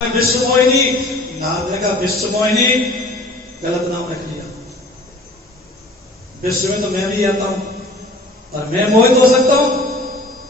विश्व मोहिनी, नारद ने कहा विश्व मोहिनी गलत नाम रख लिया। विश्व में तो मैं भी आता हूं और मैं मोहित हो सकता हूं।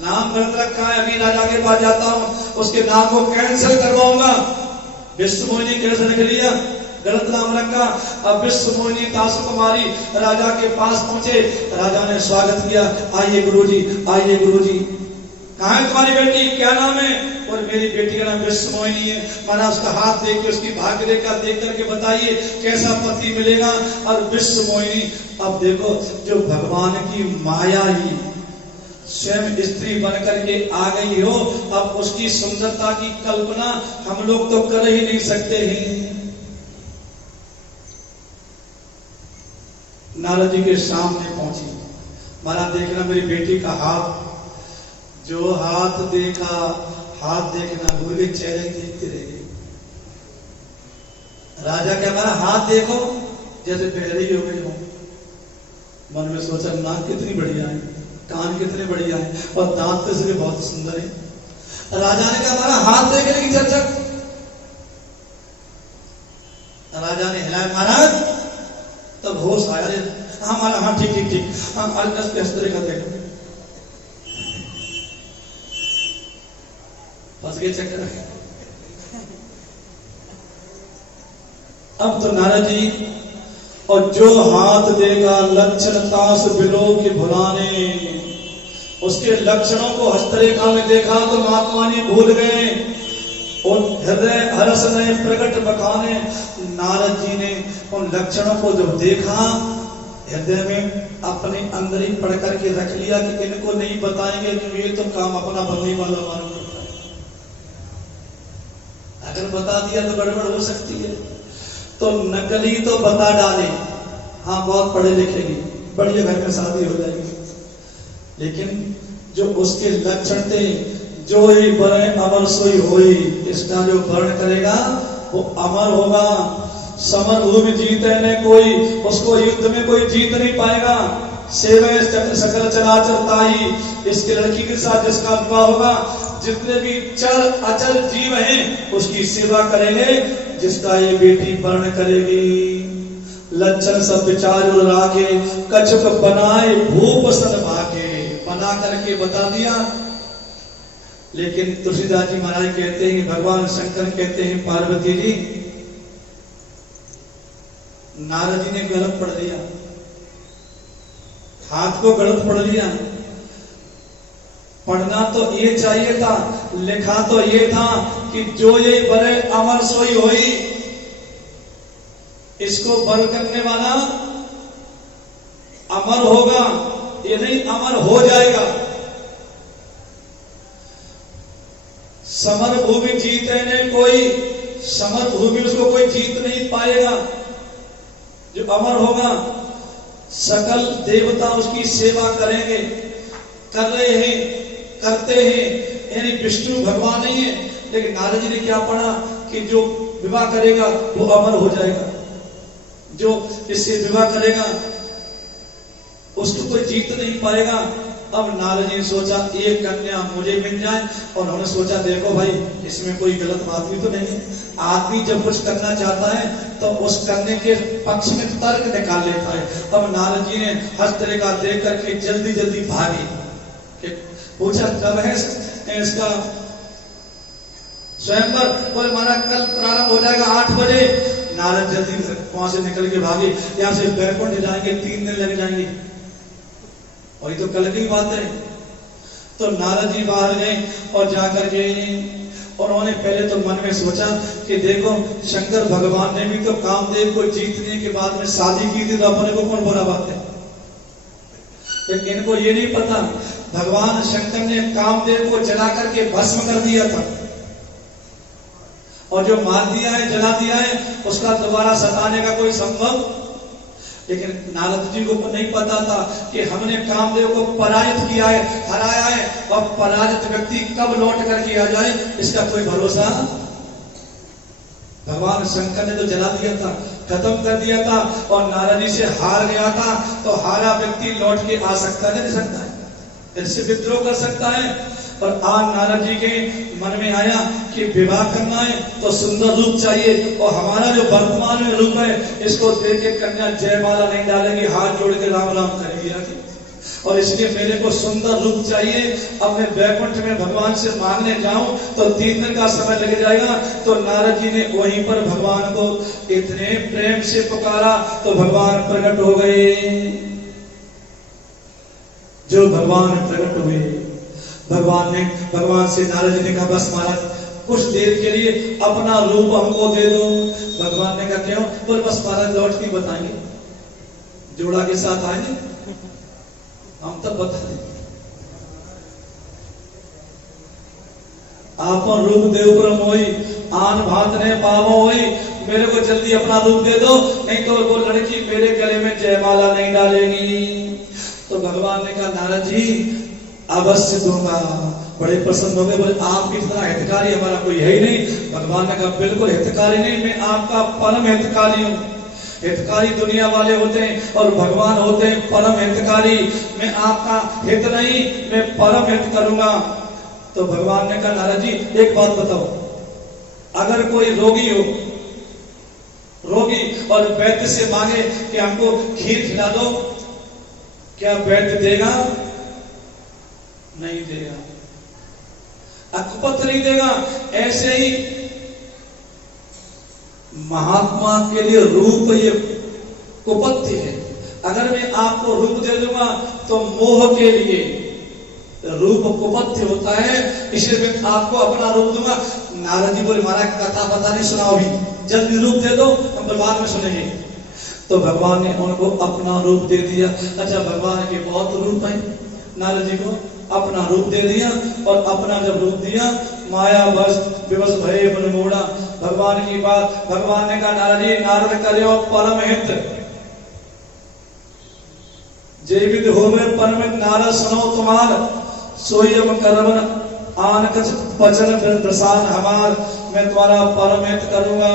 नाम गलत रखा है, अभी राजा के पास जाता हूं, उसके नाम को कैंसिल करवाऊंगा। विश्व मोहिनी कैसे रख लिया, गलत नाम रखा। अब विश्व मोहिनी दासु कुमारी राजा के पास पहुंचे। राजा ने स्वागत किया, आइए गुरुजी, आइए गुरुजी। कहाँ है तुम्हारी बेटी, क्या नाम है? और मेरी बेटी का नाम विश्व मोहिनी है। माना उसका हाथ देख के, उसकी भाग्य रेखा देख करके बताइए कैसा पति मिलेगा। और विश्व मोहिनी, अब देखो जो भगवान की माया ही स्वयं स्त्री बनकर के आ गई हो, अब उसकी सुंदरता की कल्पना हम लोग तो कर ही नहीं सकते हैं। नारद जी के सामने पहुंची। माना देखना मेरी बेटी का हाथ, जो हाथ देखा, हाथ देखना भूल गए, चेहरे देखते रह गए। राजा क्या हमारा हाथ देखो जैसे पहले ही हो गए हो। मन में सोचा नाक कितनी बढ़िया है, कान कितने बढ़िया है और दांत से भी बहुत सुंदर है। राजा ने कहा हमारा हाथ देखने की चर्चा। राजा ने हिलाया महाराज, तब होश आया। हाँ हमारा, हाँ ठीक ठीक ठीक, हाँ इस तरह का देखो। फंस गए चक्कर। अब तो नारद जी, और जो हाथ देखा लक्षण तास बिलो के भुलाने, उसके लक्षणों को हस्तरेखा में देखा तो महात्मा जी भूल गए। और हृदय हर्ष ने प्रकट बखाने, नारद जी ने उन लक्षणों को जब देखा, हृदय में अपने अंदर ही पढ़ करके रख लिया कि इनको नहीं बताएंगे तो ये तो काम अपना बनने वाला मालूम पड़ता है। अगर बता दिया तो गड़बड़ हो सकती है, तो नकली तो बता डाले, हाँ बहुत पढ़े लिखेगी, बढ़िया घर में शादी हो जाएगी। लेकिन जो उसके लक्षण थे, जो ही बने अमर सोई होई, इसका जो वर्ण करेगा वो अमर होगा। समर भूमि जीते ने कोई, उसको युद्ध में कोई जीत नहीं पाएगा। सेवे सकल चराचर ताई, इसके लड़की के साथ जिसका विवाह होगा, जितने भी चल अचल जीव हैं उसकी सेवा करेंगे, जिसका ये बेटी वर्ण करेगी। लक्षण सब विचार राखे, कछुक बनाए भूप सन भागे, बना करके बता दिया। लेकिन तुलसीदास जी महाराज कहते हैं, भगवान शंकर कहते हैं पार्वती जी, नारद जी ने गलत पढ़ लिया, हाथ को गलत पढ़ लिया। पढ़ना तो ये चाहिए था, लिखा तो ये था कि जो ये बड़े अमर सोई होई, इसको बल करने वाला अमर होगा, ये नहीं अमर हो जाएगा। समर भूमि जीते ने कोई, समर भूमि उसको कोई जीत नहीं पाएगा। जो अमर होगा, सकल देवता उसकी सेवा करेंगे, कर रहे हैं, करते हैं, यानी विष्णु भगवान नहीं है। लेकिन नारद जी ने क्या पढ़ा कि जो विवाह करेगा वो अमर हो जाएगा, जो इससे विवाह करेगा उसको कोई जीत नहीं पाएगा। अब नारद जी ने सोचा एक कन्या मुझे मिल जाए, और उन्होंने सोचा देखो भाई इसमें कोई गलत बात भी तो नहीं है। आदमी जब कुछ करना चाहता है तो उस करने के पक्ष में तर्क निकाल लेता है। अब नारद जी ने हस्तरेखा देख करके जल्दी जल्दी भागे, पूछा कब है इसका स्वयंवर? बोले मारा कल प्रारंभ हो जाएगा 8 बजे। नारद जल्दी वहां से निकल के भागे, यहाँ से बैकुंठ जाएंगे 3 दिन लग जाएंगे, वही तो कल की बात है। तो नारद जी बाहर गए और जाकर के उन्होंने पहले तो मन में सोचा कि देखो शंकर भगवान ने भी तो कामदेव को जीतने के बाद में शादी की थी, तो अपने को कौन बुरा बात है। लेकिन इनको ये नहीं पता भगवान शंकर ने कामदेव को जला करके भस्म कर दिया था, और जो मार दिया है, जला दिया है, उसका दोबारा सताने का कोई संभव। लेकिन नारद जी को नहीं पता था कि हमने कामदेव को पराजित किया है, हराया है, और पराजित व्यक्ति कब लौट करके आ जाए इसका कोई भरोसा। भगवान शंकर ने तो जला दिया था, खत्म कर दिया था, और नारद जी से हार गया था, तो हारा व्यक्ति लौट के आ सकता है, नहीं सकता है, इससे विद्रोह कर सकता है। और आज नारद जी के मन में आया कि विवाह करना है तो सुंदर रूप चाहिए, और हमारा जो वर्तमान में रूप है इसको देख के कन्या जयमाला नहीं डालेगी, हाथ जोड़ के राम राम करेगी आगे। और इसलिए मेरे को सुंदर रूप चाहिए। अब मैं वैकुंठ में भगवान से मांगने जाऊं तो 3 दिन का समय लग जाएगा। तो नारद जी ने वहीं पर भगवान को इतने प्रेम से पुकारा तो भगवान प्रकट हो गए। जो भगवान प्रकट हुए, भगवान से नारद जी ने कहा बस महाराज कुछ देर के लिए अपना रूप हमको दे दो। भगवान ने कहा क्यों? बोले बस महाराज लौट के बताएंगे, जोड़ा के साथ आएंगे हम तब बता दें। आपन रूप देव पर मोही आन भात ने पावो होई, मेरे को जल्दी अपना रूप दे दो, नहीं तो वो लड़की मेरे गले में जयमाला नहीं डालेगी। तो भगवान ने कहा नारद जी अवश्य दूंगा। बड़े प्रसन्न हो गए, बोले आप इतना हितकारी हमारा कोई है ही नहीं। भगवान ने कहा बिल्कुल हितकारी नहीं, मैं आपका परम हितकारी हूँ। हितकारी दुनिया वाले होते हैं और भगवान होते हैं परम हितकारी। मैं आपका हित नहीं, मैं परम हित करूंगा। तो भगवान ने कहा नारद जी एक बात बताओ, अगर कोई रोगी हो, रोगी और वैद्य से मांगे कि हमको खीर खिला दो, क्या वैद्य देगा? नहीं देगा, अकुपत्र नहीं देगा। ऐसे ही महात्मा के लिए रूप ये कुपथ्य है। अगर मैं आपको रूप दे दूंगा तो मोह के लिए रूप कुपथ्य होता है, इसलिए मैं आपको अपना रूप दूंगा। नारद जी बोले महाराज कथा पता नहीं सुनाओ, भी जल्दी रूप दे दो, हम बाद में सुनेंगे। तो भगवान ने उनको अपना रूप दे दिया। अच्छा भगवान के बहुत रूप है, नारद जी को अपना रूप दे दिया। और अपना जब रूप दिया माया बस विवश भय मन मोड़ा। भगवान की बात, भगवान ने कहा नारद जी नारद करो परम हित, जय विद होवे परम हित नारद सुनो तुम्हार, सोयम करवन आन कछ वचन प्रसाद हमार, मैं तुम्हारा परम हित करूंगा।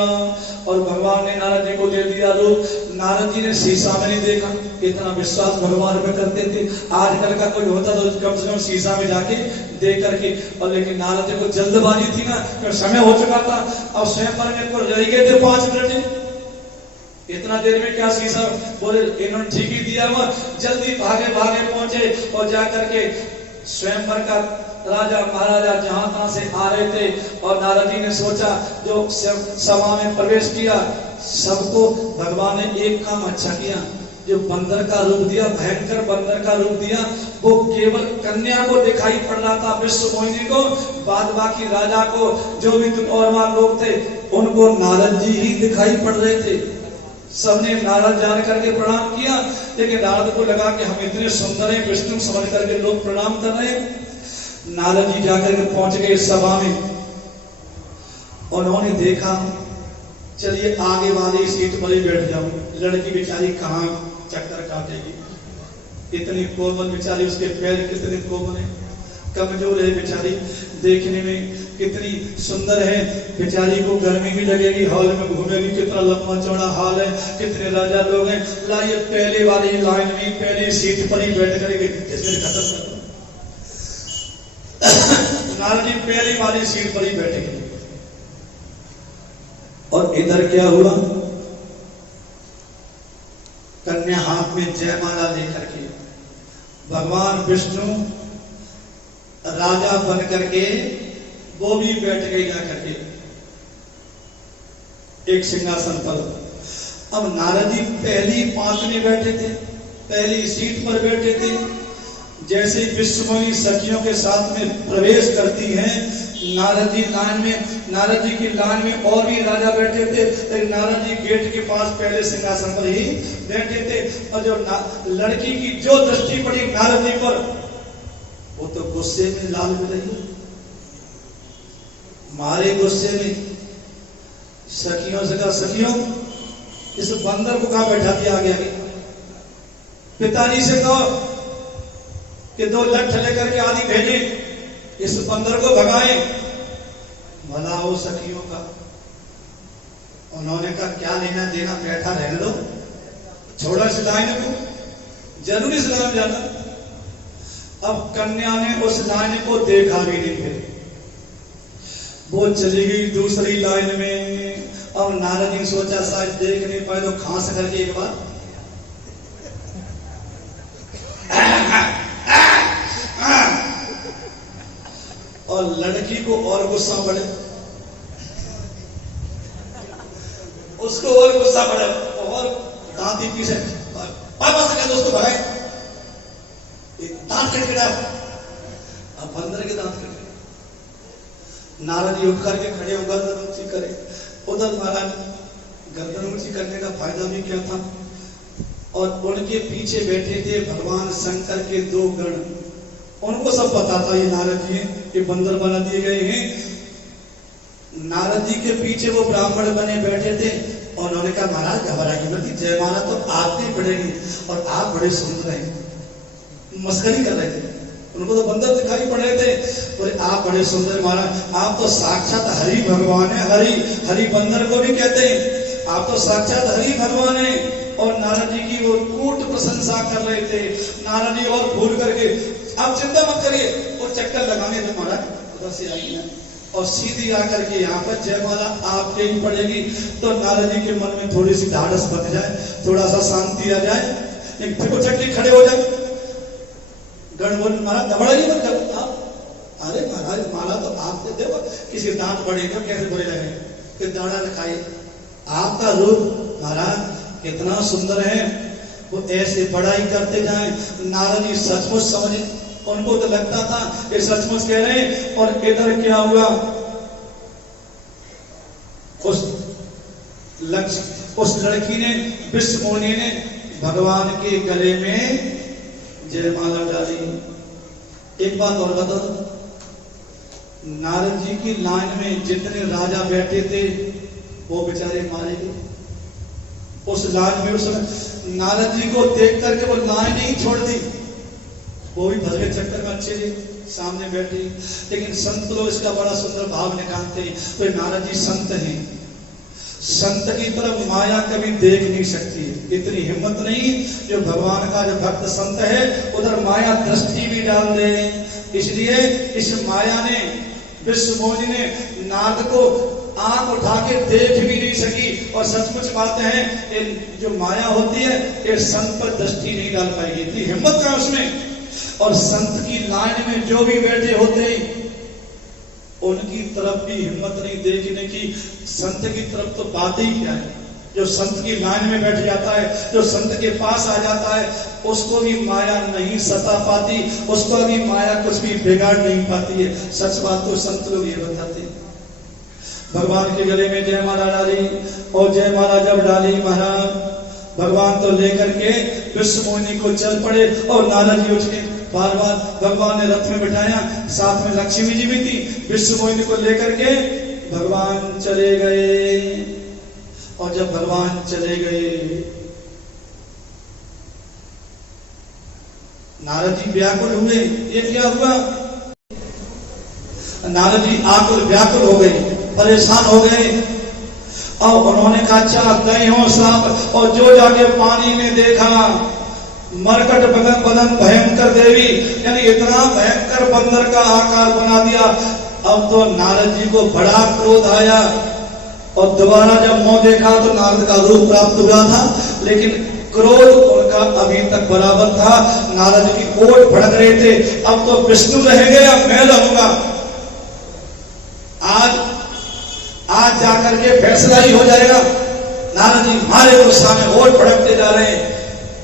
और भगवान ने नारद जी को दे दिया रूप। नारद जी ने शीशा में नहीं देखा, इतना विश्वास भगवान में करते थे। आजकल का कोई होता तो कम से कम शीशा में जाके देख करके, और लेकिन नारद जी को जल्दबाजी थी ना, समय हो चुका था। अब स्वयं पर में को रह गए थे 5 मिनट, इतना देर में क्या शीशा? बोले इन्होंने ठीक ही दिया हुआ, जल्दी भागे भागे पहुंचे और जाकर के स्वयंवर का राजा महाराजा जहां तहां से आ रहे थे। और नारद जी ने सोचा, जो सभा में प्रवेश किया, सबको भगवान ने एक काम अच्छा किया, जो बंदर का रूप दिया, भयंकर बंदर का रूप दिया, वो केवल कन्या को दिखाई पड़ रहा था, विश्व मोहिनी को। बाद बाकी राजा को, जो भी और वहां लोग थे, उनको नारद जी ही दिखाई पड़ रहे थे। सबने नारद जान करके प्रणाम किया, लेकिन नारद को लगा कि हम इतने सुंदर हैं, विष्णु समझ करके लोग प्रणाम कर रहे हैं। नारद जी जाकर के पहुंच गए सभा में, उन्होंने देखा चलिए आगे वाली सीट पर ही बैठ जाऊं। लड़की बेचारी कहां चक्कर काटेगी, इतनी कोमल बेचारी, उसके पैर कितने कोमल है, कमजोर है बेचारी, देखने में कितनी सुंदर है। बेचारी को गर्मी भी लगेगी, हॉल में घूमेगी, कितना लंबा चौड़ा हॉल है, कितने राजा लोग हैं। लाइए पहले वाली लाइन में पहली सीट पर ही बैठ करके खत्म कर। नारद जी पहली वाली सीट पर ही बैठे। और इधर क्या हुआ? कन्या हाथ में जयमाला लेकर के भगवान विष्णु राजा बन करके वो भी बैठ गए जाकर के एक सिंहासन पर। अब नारद जी पहली पांच में बैठे थे, पहली सीट पर बैठे थे। जैसे विश्वमोहिनी सखियों के साथ में प्रवेश करती हैं, नारद जी लाइन में, नारद जी की लाइन में और भी राजा बैठे थे, लेकिन नारद जी गेट के पास पहले सिंहासन पर ही बैठे थे। और जो लड़की की जो दृष्टि पड़ी नारद जी पर, वो तो गुस्से में लाल हो रही है, मारे गुस्से में। सखियों से कहा, सखियों इस बंदर को कहां बैठा दिया आगे आगे? पिताजी से कहो कि 2 लठ लेकर के आदि भेजे, इस बंदर को भगाए। भला हो सखियों का। उन्होंने कहा क्या लेना देना, बैठा रहने दो, छोड़ा इस लाइन को, जरूरी इस लाइन जाना। अब कन्या ने उस लाइन को देखा भी नहीं, फिर वो चली गई दूसरी लाइन में। अब नारद जी सोचा शायद देख नहीं पाए तो खांस करके एक बार और लड़की को और गुस्सा बढ़े, उसको और गुस्सा बढ़े और दांत ही पीछे पापा से कहते उसको भगाए, दांत कट गया। अब बंदर के दांत कट गए। नारद जी उठ करके खड़े हो गर्दन ऊंची करे। उधर महाराज गर्दन ऊंची करने का फायदा भी क्या था, और उनके पीछे बैठे थे भगवान शंकर के दो गण। उनको सब पता था ये नारद जी ये बंदर बना दिए गए हैं। नारद जी के पीछे वो ब्राह्मण बने बैठे थे और उन्होंने कहा महाराज घबराइए मत, जयमाला तो आपने पड़ेगी और आप बड़े सुंदर हैं। मस्करी कर रहे थे, उनको तो बंदर दिखाई पड़ रहे थे, और आप बड़े सुंदर महाराज, आप तो साक्षात हरि भगवान है। हरि बंदर को भी कहते हैं, आप तो साक्षात हरि भगवान है। और नारद जी की वो कूट प्रशंसा कर रहे थे। नारद जी और भूल करके आप चिंता मत करिए, वो चक्कर लगाने दो महाराज, उधर से आइए और सीधी आकर के यहाँ पर जयमाला आपके ही पड़ेगी। तो नारद जी के मन में थोड़ी सी ढाढ़स बन जाए, थोड़ा सा शांति आ जाए, फिर वो चक्की खड़े हो जाए। गणबोल महाराज घबराइए मत कर आप, अरे महाराज माला तो आपने देखो किसी दांत पड़ेगा कैसे बुरे लगे, फिर दाढ़ा रखाइए। आपका रूप महाराज कितना सुंदर है, वो ऐसे बड़ाई करते जाए। नारद जी सचमुच समझे, उनको तो लगता था ये सचमुच कह रहे हैं। और इधर क्या हुआ, उस लड़की ने विश्व मुनि ने भगवान के गले में जयमाला डाली। एक बात और बता दो, नारद जी की लाइन में जितने राजा बैठे थे वो बेचारे मारे गए। उस लाइन में उस समय नारद जी को देख करके वो लाइन ही छोड़ दी, वो भी भर के चक्कर में अच्छे सामने बैठे। लेकिन संत लोग इसका बड़ा सुंदर भाव निकालते हैं, तो नारद जी संत हैं, संत की तरफ माया कभी देख नहीं सकती, इतनी हिम्मत नहीं जो भगवान का जो भक्त संत है उधर माया दृष्टि भी डाल दे। इसलिए इस माया ने, विश्व मोहिनी ने नारद को आंख उठा के देख भी नहीं सकी। और सचमुच बात है, जो माया होती है ये संत पर दृष्टि नहीं डाल पाएगी, इतनी हिम्मत का उसमें। और संत की लाइन में जो भी बैठे होते हैं उनकी तरफ भी हिम्मत नहीं देखने की। संत की तरफ तो बात ही क्या है, जो संत की लाइन में बैठ जाता है, जो संत के पास आ जाता है, उसको भी माया नहीं सता पाती, उसको भी माया कुछ भी बिगाड़ नहीं पाती है। सच बात तो संत लोग ये बताते हैं। भगवान के गले में जयमाला डाली, और जयमाला जब डाली महाराज भगवान तो लेकर के विश्व मुनि को चल पड़े। और नारद जी उसके बार बार भगवान ने रथ में बिठाया, साथ में लक्ष्मी जी भी थी। विश्व मोहिनी को लेकर के भगवान चले गए। और जब भगवान चले गए, नारद जी व्याकुल हुए, ये क्या हुआ? नारद जी आकुल व्याकुल हो गए, परेशान हो गए। और उन्होंने कहा अच्छा गए हो साहब, और जो जाके पानी में देखा मरकट बदन भयंकर देवी, यानी इतना भयंकर बंदर का आकार बना दिया। अब तो नारद जी को बड़ा क्रोध आया, और दोबारा जब मुंह देखा तो नारद का रूप प्राप्त हुआ था, लेकिन क्रोध उनका अभी तक बराबर था। नारद जी की ओट भड़क रहे थे, अब तो विष्णु रहेंगे या मैं रहूंगा। आज जाकर के फैसला ही हो जाएगा। नारद जी हमारे गुस्सा में ओट भड़कते जा रहे हैं।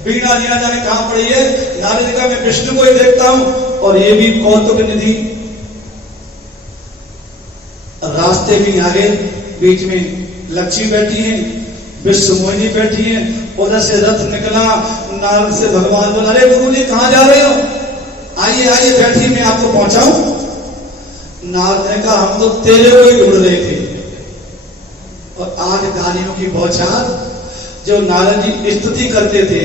बीना जी ना जाने कहां पड़ी है। नारद जी का मैं विष्णु को ही देखता हूं, और ये भी कौतुक निधि। रास्ते भी आगे बीच में लक्ष्मी बैठी है, विश्व मोहिनी बैठी है। उधर से रथ निकला, नारद से भगवान बोला अरे गुरु जी कहां जा रहे हो, आइए आइए बैठिए मैं आपको पहुंचाऊं। नारद ने कहा हम तो तेरे को ही ढूंढ रहे थे। और आठ गालियों की बौछार जो नारद जी स्तुति करते थे,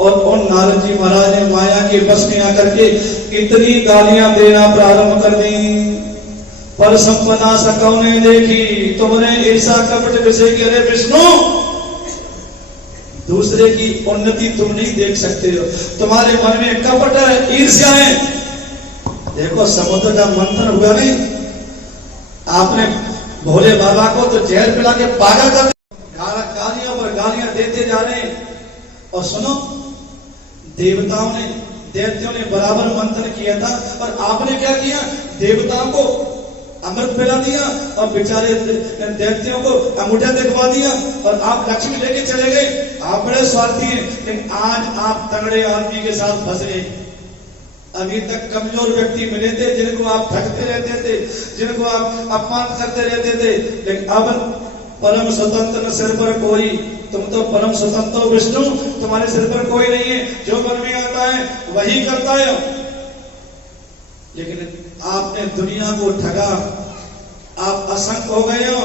और उन नारद जी महाराज ने माया के बस में आकर के इतनी गालियां देना प्रारंभ कर दी। पर संपन्ना सकौ ने देखी, तुमने ऐसा कपट विषय के अरे विष्णु दूसरे की उन्नति तुम नहीं देख सकते हो, तुम्हारे मन में कपट है, ईर्ष्या है। देखो समुद्र का मंथन हुआ नहीं, आपने भोले बाबा को तो जहर पिला के पागल कर दिया, गालियां पर गालियां देते जा रहे हैं। और सुनो, देवताओं ने दैत्यों ने बराबर मंथन किया था, और आपने क्या किया, देवताओं को अमृत पिला दिया और बेचारे दैत्यों को अंगूठा दिखवा दिया, और आप लक्ष्मी लेके चले गए। आप बड़े स्वार्थी हैं, लेकिन आज आप तगड़े आदमी के साथ फंस गए। अभी तक कमजोर व्यक्ति मिले थे जिनको आप ठगते रहते थे, जिनको आप अपमान करते रहते थे, लेकिन अब परम स्वतंत्र सिर पर कोई, तुम तो परम स्वतंत्र हो विष्णु, तुम्हारे सिर पर कोई नहीं है, जो मन में आता है वही करता है। लेकिन आपने दुनिया को ठगा, आप असंग हो गए हो।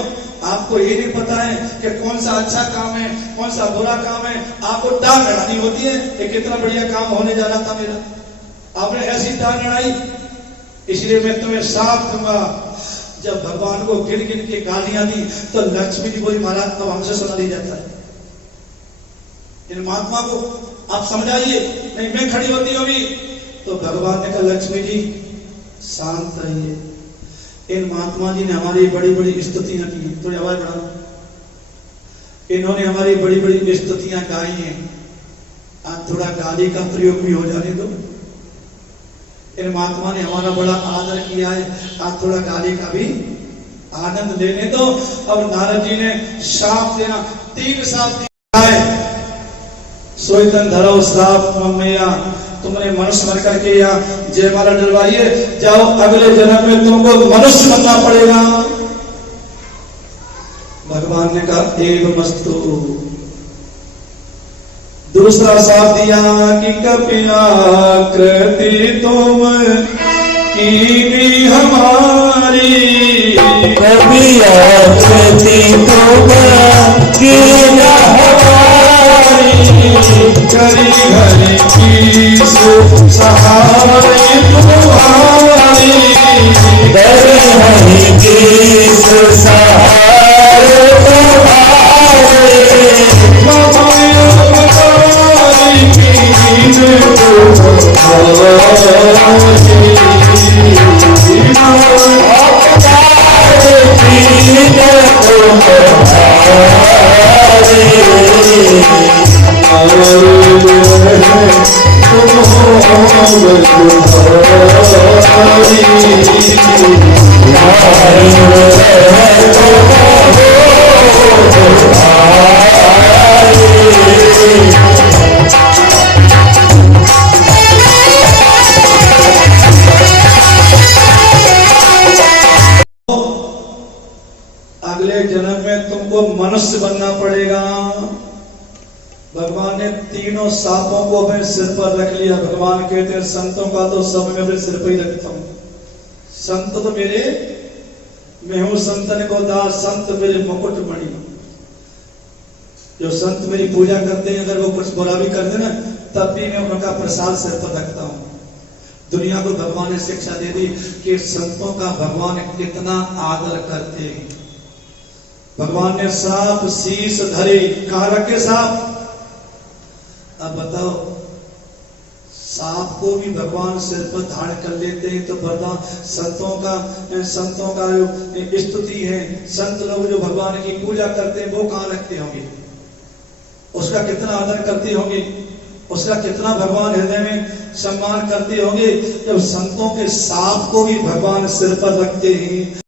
आपको ये नहीं पता है कि कौन सा अच्छा काम है, कौन सा बुरा काम है। आपको टांग अड़ानी होती है कि कितना बढ़िया काम होने जा रहा था मेरा, आपने ऐसी टांग अड़ाई। इसलिए मैं तुम्हें साफ दूंगा, जब भगवान को गिन गिन के गालियां दी तो लक्ष्मी जी बोली महाराज अब हमसे सुना नहीं जाता है। इन महात्मा को आप समझाइए, नहीं मैं खड़ी होती हूँ अभी। तो भगवान ने कहा लक्ष्मी जी शांत रहिए। इन महात्मा जी ने हमारी बड़ी बड़ी स्तुतियां की, थोड़ी आवाज बढ़ाओ। इन्होंने हमारी बड़ी बड़ी स्तुतियां गाई हैं, आज थोड़ा गाली का प्रयोग भी हो जाने दो। इन महात्मा ने हमारा बड़ा आदर किया है, आज थोड़ा गाली का भी आनंद लेने दो। अब नारद जी ने श्राप देना, 3 श्राप दिया है। सोईतन धरो श्राप मम्मैया, तुमने मनुष्य बन करके यहाँ जयमाला डलवाइए, जाओ अगले जन्म में तुमको मनुष्य बनना पड़ेगा। भगवान ने कहा एवं मस्तु। दूसरा साथ दिया कि कपिलाकृति तुम कीनी हमारी, कपिलाकृति तुम कीनी हमारी, घरी घरी की सहारे तुम्हारी, घरी घरी की सहारे तुम्हारी, अगले जन्म में तुमको मनुष्य बनना पड़ेगा। भगवान ने तीनों सांपों को अपने सिर पर रख लिया। भगवान कहते हैं संतों का तो सब मैं अपने सिर पर ही रखता हूं। संत तो मेरे, मैं हूं संतन को दास, संत मेरे मुकुट मणि। जो संत मेरी पूजा करते हैं, अगर वो कुछ बुरा भी कर देना तब भी मैं उनका प्रसाद सिर पर रखता हूं। दुनिया को भगवान ने शिक्षा दे दी कि संतों का भगवान कितना आदर करते हैं। भगवान ने सांप शीश धरे, कहां रखे सांप? अब बताओ, सांप को भी भगवान सिर पर धारण कर लेते हैं, तो वरदान संतों का जो स्तुति है, संत लोग जो भगवान की पूजा करते हैं वो कहां रखते होंगे? उसका कितना आदर करते होंगे, उसका कितना भगवान हृदय में सम्मान करते होंगे, जब संतों के सांप को भी भगवान सिर पर रखते हैं।